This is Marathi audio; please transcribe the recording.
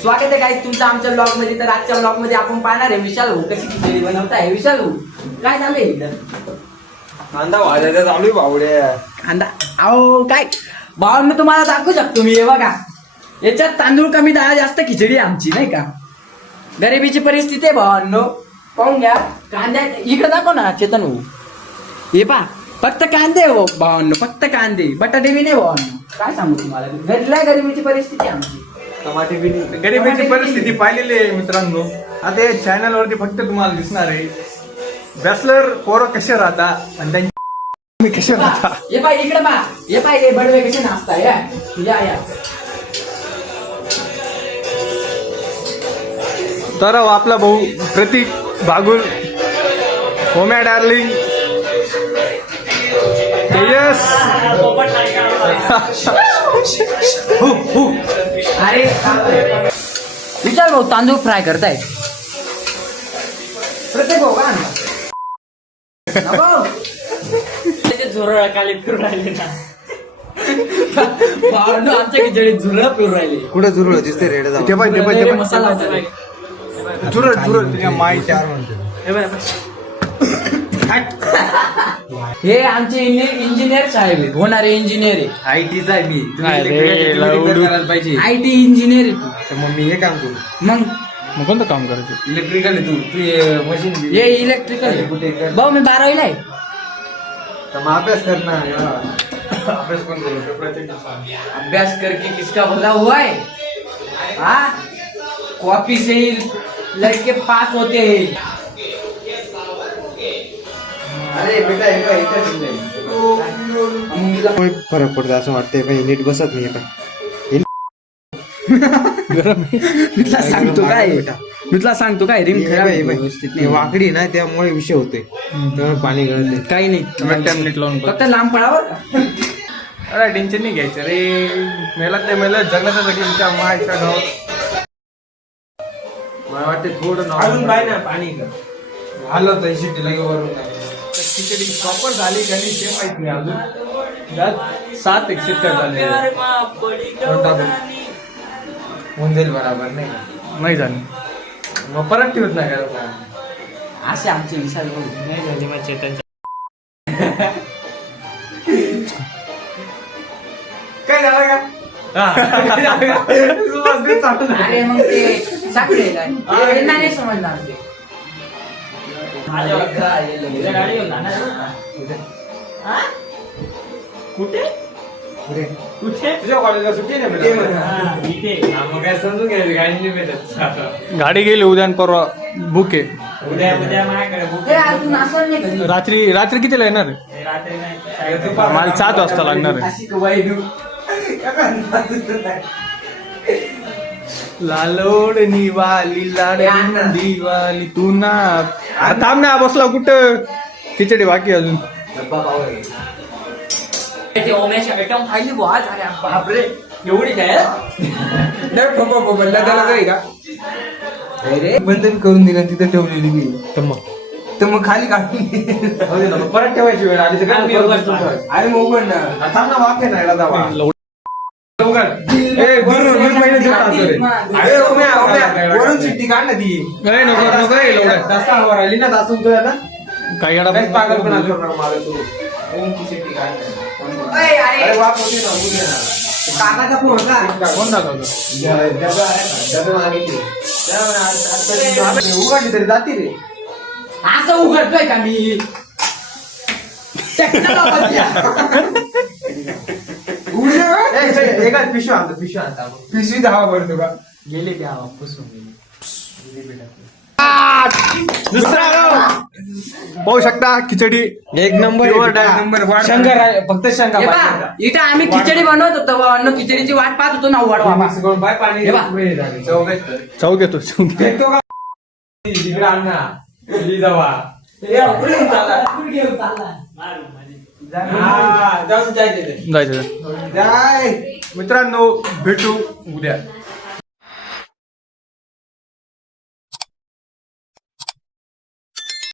स्वागत आहे गाईस तुमचं आमच्या ब्लॉग मध्ये. तर आजच्या ब्लॉग मध्ये आपण पाहणार आहे विशाल भाऊ कशी खिचडी बनवताय. विशाल भाऊ काय चाललंय इकडं? कांदा भाजायचा चालू आहे बावड्या. कांदा अहो काय भावांना तुम्हाला दाखवू शकतो मी. हे बघा याच्यात तांदूळ कमी डाळ जास्त खिचडी आमची नाही का. गरिबीची परिस्थिती आहे भावांनो, पाहून घ्या. कांद्या इकडे दाखव ना चेतन भाऊ. हे पा फक्त कांदे हो भावांनो, फक्त कांदे, बटाटे बी नाही भावांनो. काय सांगू तुम्हाला, घरल्या गरिबीची परिस्थिती आहे आमची. टमाटे बी गरिबीची परिस्थिती पाहिलेली आहे मित्रांनो. आता या चॅनल वरती फक्त तुम्हाला दिसणार आहे बॅचलर पोरं कसे राहता आणि त्यांची कसे राहता. हे पाय इकडे पा, हे पाय हे बडवे कसे नाचता. या तर आपला भाऊ प्रतीक बागुल, होम्या डार्लिंग, तेजस, अरे विचार भाऊ तांदूळ फ्राय करताय. प्रत्येक भाऊ का झुरळ खाली फिरून राहिले ना. आमच्या खिचडीत झुरळ फिरून राहिले. कुठे जुरळ दिसते रेड ते पाहिजे मसाला झुरळ तुझ्या माईच्या. हे आमचे इंजिनियर साहेब आहेत, होणारे इंजिनियर आहे. आयटीचा आहे मी. पाहिजे IT इंजिनियर आहे तू. तर मग मी हे काम करू. मग कोणतं काम करायचं? इलेक्ट्रिकल आहे तू मशीन हे इलेक्ट्रिकल कुठे कर. भाऊ मी 12वीला आहे. तर मग अभ्यास करणार. अभ्यास कोण करू. अभ्यास करके किसका भला हुआ है? हाँ कॉपी से ही लड़के पास होते हैं. अरे बेटा फरक पडतो असं वाटतंय. काही नीट बसत नाही. मी तुला सांगतो काय रिंग खराब आहे व्यवस्थित नाही. वाकडी ना त्यामुळे विषय होतोय. तर पाणी गळत नाही. काही नाही, मिनिट लावून फक्त लांब पडावर. अरे टेन्शन नाही घ्यायचं रे. मेला ते मेला जगण्याचा तुमच्या मायच्या गावात. मला वाटते थोडं अजून पाय ना पाणी आलं तर शिट्टी लगे वरून. खिचडी प्रॉपर झाली का नाही ते माहित नाही अजून. 7 शिट्ट्या झाले होऊन जाईल बराबर. नाही झाली मग परत ठेवत नाही का. असे आमचे विशाल भाऊ. नाही झाली मग चेतन काय झालं का. अरे मग ते साखरे नाही समजणार ते. कुठे तुझ्या कॉलेजला सुट्टी नाही मग काय समजून घ्यायचं. गाडी नाही भेटत. गाडी गेली उद्या आणि परवा बुक आहे. उद्या माझ्याकडे हे अजून असं नाही घरी. रात्री कितीला येणार आहे? मला 7 वाजता लागणार आहे. अशी कवाई देऊ. लालोड निवाली दिवाली तू ना. थांब ना बसला कुठं. खिचडी बाकी अजून. ते ओम्याच्या आयटम खायली बुवा झाल्या. बापरे एवढी काय त्याला जाई का. अरे बंधन करून दिलं तिथं ठेवलेली मी. तर मग खाली काढून परत ठेवायची वेळ आली तर अरे मग उघड ना. थांब ना वाफे नाही जावा. अरे वरून चिठ्ठी काढ ना ती. राहिली ना तासून तुला ना काय गाडा पागलपणा करणार मला तू. चिठ्ठी काढ. अरे वाफ होते ना उद्या ना. काकाचा फोन होता. कोण दाखवतो? उघडली तरी जाते रे. असं उघडतोय का मी. एकाच पिशवी आणता पिशवी धावा पडतो का. गेले त्या पुसून गेले. दुसरा पाहू शकता खिचडी एक नंबर शंकर फक्त शंका हे पहा, इथं आम्ही खिचडी बनवत होतो अन्न खिचडीची वाट पाहत होतो ना वाढवा. पाणी हे बा. चव घेतो फेकतो का तिकडे आण ना. जावा जायचं. जाय. मित्रांनो भेटू उद्या.